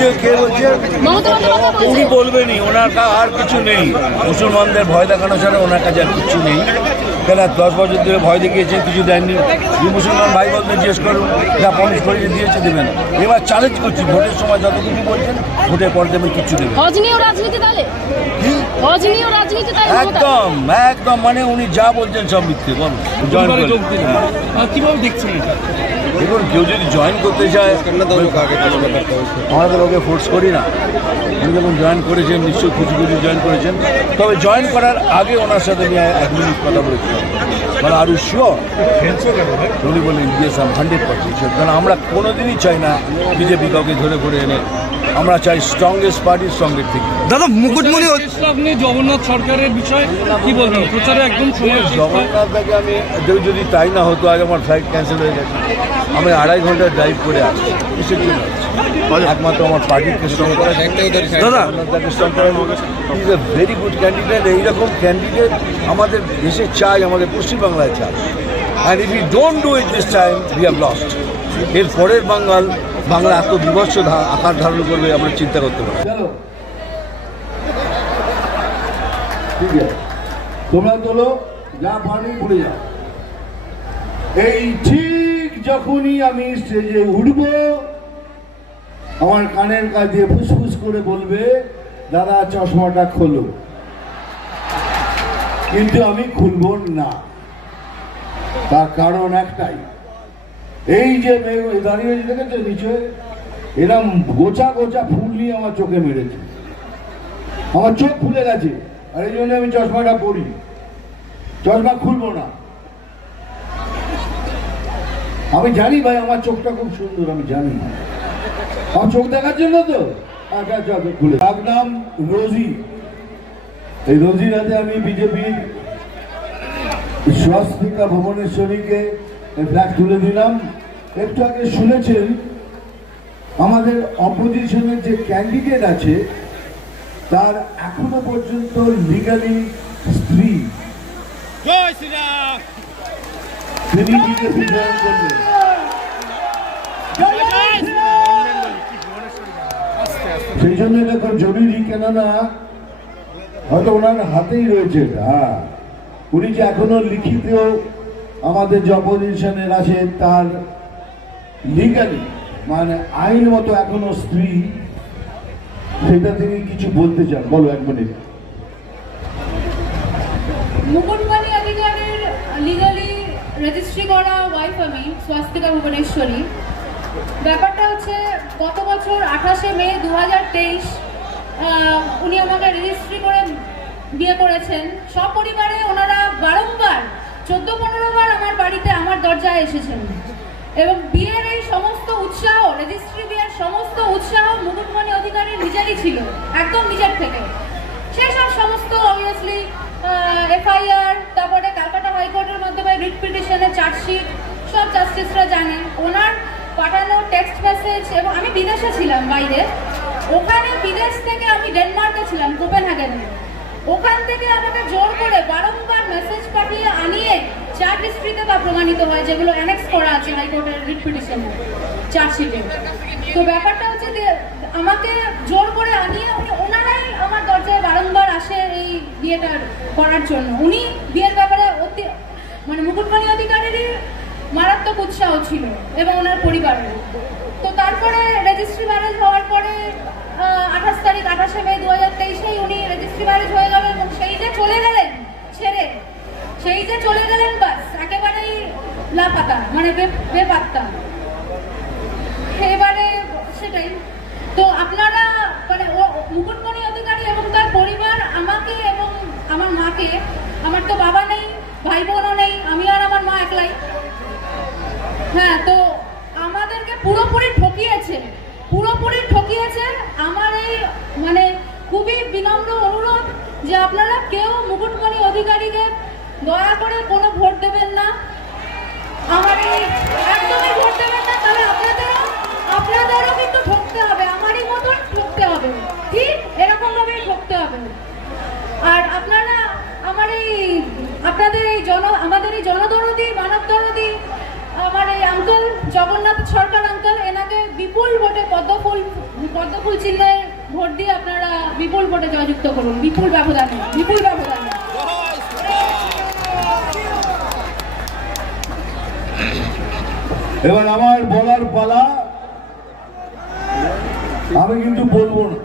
কে কে বলছে উনি বলবেনই ওনার কা- আর কিছু নেই। মুসলমানদের ভয় দেখানো ছাড়া ওনার কাছে আর কিছু নেই। কেন দশ বছর ধরে ভয় দেখিয়েছেন কিছু দেননি। যে মুসলমান ভাই বোনদের জিজ্ঞেস করুন যা প্রমিস করে দিয়েছে দেবেন। এবার চ্যালেঞ্জ করছি ভোটের সময় যত কিছু বলছেন ভোটের পর দেবেন কিচ্ছু দেবেন। একদম একদম মানে উনি যা বলছেন সব মিথ্যে বল জয়েন পরিবারে যোগ করলেন দিলেন। আহ, কীভাবে দেখছেন এটা? দেখুন, কেউ যদি জয়েন করতে চায় আমরা তো ওকে ফোর্স করি না। উনি যখন জয়েন করেছেন, নিশ্চয়ই খুশি খুশি জয়েন করেছেন। তবে জয়েন করার আগে ওনার সাথে আমি এক মিনিট কথা বলেছিলাম। মানে আরও শিওর উনি বললেন yes um hundred percent sure কারণ আমরা কোনোদিনই চাই না বিজেপি কাউকে ধরে ধরে এনে। আমরা চাই স্ট্রংগেস্ট পার্টি স্ট্রংগের থেকে দাদা মুকুটমণি লগ্নে জগন্নাথ সরকারের বিষয় কি বলবেন? প্রচারে একদম শেষ। আমি যদি- যদি তাই না হতো আগে আমার ফ্লাইট ক্যান্সেল হয়ে গেছে। আমি আড়াই ঘণ্টা ড্রাইভ করে আসছি। কিসের জন্য একমাত্র আমার পার্টিকে স্ট্রং করা দাদা স্ট্রং করা is a very good candidate এইরকম ক্যান্ডিডেট আমাদের দেশে চাই আমাদের পশ্চিমবাংলায় চাই and if you don't do it this time we have lost এর পরের বাঙ্গাল বাংলা এত বিভৎস আকার ধারণ করবে, আমরা চিন্তা করতে পারি তোমরা তোলো, যা পানি যাও। এই ঠিক যখনই আমি স্টেজে উঠবো, আমার কানের কাছে দিয়ে ফুসফুস করে বলবে, দাদা, চশমাটা খোলো। কিন্তু আমি খুলব না। তার কারণ একটাই। এই যে দাঁড়িয়ে দেখেছ নিচে? এরম গোছা গোছা ফুল নিয়ে আমার চোখে মেরেছে। আমার চোখ ফুলে গেছে আর এই জন্য আমি চশমাটা পরি। চশমা খুলবো না। আমি জানি ভাই আমার চোখটা খুব সুন্দর আমি জানি। আমার চোখ দেখার জন্য তো? আচ্ছা আচ্ছা আচ্ছা, খুলে। নাম রোজি। এই রোজির আমি বিজেপির স্বাস্থিকা ভুবনেশ্বরীকে ফ্ল্যাগ তুলে দিলাম। একটু আগে শুনেছেন আমাদের অপোজিশনের যে ক্যান্ডিডেট আছে তার এখনও পর্যন্ত লিগালি স্ত্রী। তিনি বিজেপি জয়েন করলেন সেই জন্য এটা জরুরি কেননা হয়তো ওনার হাতেই রয়েছে এটা, হ্যাঁ উনি যে এখনও লিখিত আমাদের যে অপোজিশনের আছে, তার লিগালি মানে আইন মতো এখনও স্ত্রী, সেটা তিনি কিছু বলতে চান। বলো এক মিনিট মুকুটমণি অধিকারের লিগালি রেজিস্ট্রি করা ওয়াইফ আমি স্বাস্তিকা ভুবনেশ্বরী। ব্যাপারটা হচ্ছে, গত বছর আঠাশে মে দু হাজার তেইশ উনি আমাকে রেজিস্ট্রি করে বিয়ে করেছেন। সপরিবারে ওনারা বারংবার চোদ্দ পনেরো বার আমার বাড়িতে আমার দরজায় এসেছেন। এবং বিয়ের এই সমস্ত উৎসাহ রেজিস্ট্রি বিয়ের সমস্ত উৎসাহ মুকুটমণি অধিকারীর নিজেরই ছিল, একদম নিজের থেকে। সেসব সমস্ত অবভিয়াসলি এফআইআর তারপরে ক্যালকাটা হাইকোর্টের মাধ্যমে রিট পিটিশনের চার্জশিট সব জাস্টিসরা জানেন ওনার পাঠানো টেক্সট মেসেজ এবং আমি বিদেশে ছিলাম বাইরে ওখানে বিদেশ থেকে আমি ডেনমার্কে ছিলাম কোপেনহেগেনে ওখান থেকে আমাকে জোর করে বারংবার মেসেজ পাঠিয়ে আনিয়ে চার্জ হিস্ট্রিতে তা প্রমাণিত হয়, যেগুলো অ্যানেক্স করা আছে হাইকোর্টের রিট পিটিশনে চার্জশিটে তো ব্যাপারটা হচ্ছে যে আমাকে জোর করে আনিয়ে উনি ওনারাই আমার দরজায় বারংবার আসে এই বিয়েটা করার জন্য। উনি বিয়ের ব্যাপারে অতি মানে মুকুটমণি অধিকারেরই মারাত্মক উৎসাহ ছিল এবং ওনার পরিবারের। তো তারপরে রেজিস্ট্রি ম্যারেজ হওয়ার পরে আঠাশ তারিখ, আঠাশে মে দু হাজার তেইশেই উনি রেজিস্ট্রি ম্যারেজ হয়ে গেলেন এবং সেই যে চলে গেলেন ছেড়ে সেই চলে গেলেন বাস, একেবারেই লাপাতা মানে বেপাত্তা এবারে সেটাই। তো আপনারা মানে মুকুটমণি অধিকারী এবং তার পরিবার, আমাকে এবং আমার মাকে, আমার তো বাবা নেই ভাই বোনও নেই, আমি আর আমার মা একলাই। হ্যাঁ তো আমাদেরকে পুরোপুরি ঠকিয়েছে পুরোপুরি ঠকিয়েছে আমার এই মানে খুবই বিনম্র অনুরোধ যে আপনারা কেউ মুকুটমণি অধিকারীকে দয়া করে কোনো ভোট দেবেন না। আমার এই একদমই ভোট দেবেন না, তাহলে আপনাদেরও আপনাদেরও কিন্তু ঠকতে হবে, আমারই মতন ঠকতে হবে। ঠিক এরকম ভাবেই ঠকতে হবে। আর আপনারা আমার এই, আপনাদের এই জন, আমাদের এই জনদরদি মানব দরদি আমার এই আঙ্কেল জগন্নাথ সরকার আঙ্কেল এনাকে বিপুল ভোটে পদ্মফুল পদ্মফুল চিহ্নের ভোট দিয়ে আপনারা বিপুল ভোটে জয়যুক্ত করুন। বিপুল ব্যবধানে বিপুল ব্যবধানে। এবার আমার বলার পালা আমি কিন্তু বলব না।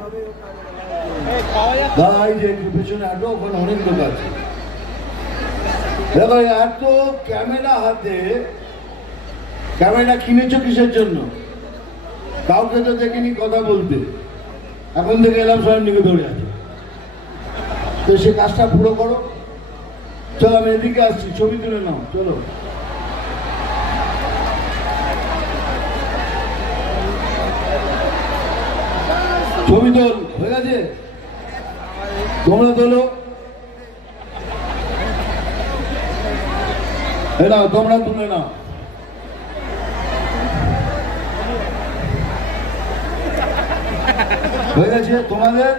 ওখানে অনেক আছে। ক্যামেরা ক্যামেরা কিনেছো কিসের জন্য? কাউকে তো দেখিনি কথা বলতে। এখন থেকে এলাম দৌড়ে আছে। তো সে কাজটা পুরো করো। চলো, আমি এদিকে আসছি, ছবি তুলে নাও, চলো। ছবি তোল হয়ে গেছে। তোমরা তোলো। এ তোমরা তুলে নাও। হয়ে গেছে তোমাদের?